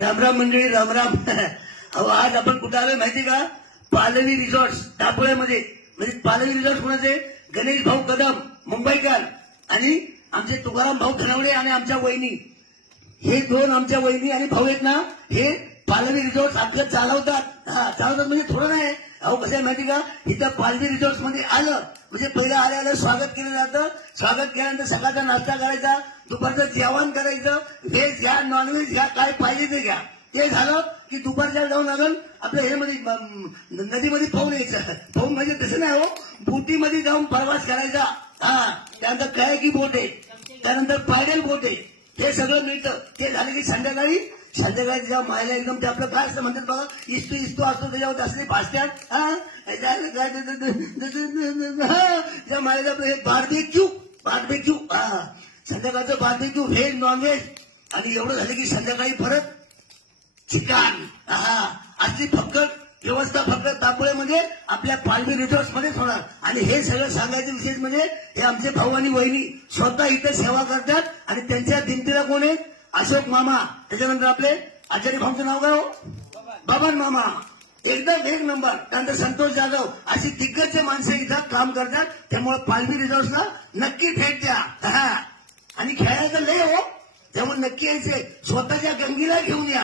रामराम मंडळी, रामराम. अहो, आज आपण कुठे आलोय माहिती का? पालवी रिसॉर्ट दापोळ्यामध्ये. म्हणजे पालवी रिसॉर्ट कोणाचे? गणेश भाऊ कदम मुंबईकर आणि आमचे तुकाराम भाऊ खनवडे आणि आमच्या वहिनी. हे दोन आमच्या वहिनी आणि भाऊ आहेत ना, हे पालवी रिसॉर्ट आपलं चालवतात. चालवतात म्हणजे थोडं नाही. अहो, कसं आहे माहिती का? इथं पालवी रिसॉर्ट मध्ये आलं म्हणजे पहिलं आल्याला स्वागत केलं जातं. स्वागत केल्यानंतर सकाळचा नाश्ता करायचा, दुपारचं जेवण करायचं. व्हेज घ्या, नॉनव्हेज घ्या, काय पाहिजे ते घ्या. ते झालं की दुपारच्या जाऊन लागून आपल्या हे मध्ये नदीमध्ये पाहून यायचं. पाहून म्हणजे तसं नाही हो, बोटीमध्ये जाऊन प्रवास करायचा. त्यानंतर कयाकी बोट आहे, त्यानंतर पायडल बोट आहे. हे सगळं मिळतं. ते झालं की संध्याकाळी जेव्हा मायला एकदम ते आपलं काय असं म्हणतात बघा, इस्तू असतो त्याच्यावर असले भासत्यात. त्या मायला आपलं हे बार्बेक्यू संध्याकाळचं बार्बेक्यू, व्हेज नॉनव्हेज. आणि एवढं झालं की संध्याकाळी परत चिकन. असली फक्त व्यवस्था फक्त दापोळ्यामध्ये आपल्या पालवी रिसॉर्ट मध्येच होणार. आणि हे सगळं सांगायचं विशेष म्हणजे हे आमचे भाऊ आणि वहिनी स्वतः इथे सेवा करतात. आणि त्यांच्या भिंतीला कोण आहे? अशोक मामा. त्याच्यानंतर आपले आचार्य भाऊंचं नाव काय हो? बबन मामा. एकदम एक नंबर. त्यानंतर संतोष जाधव. अशी दिग्गज माणसं इथं काम करतात. त्यामुळे पालवी रिसॉर्टला नक्की भेट द्या. आणि खेळायचं लय हो, त्यामुळे नक्की यायचंय. स्वतःच्या गंगीला घेऊन या.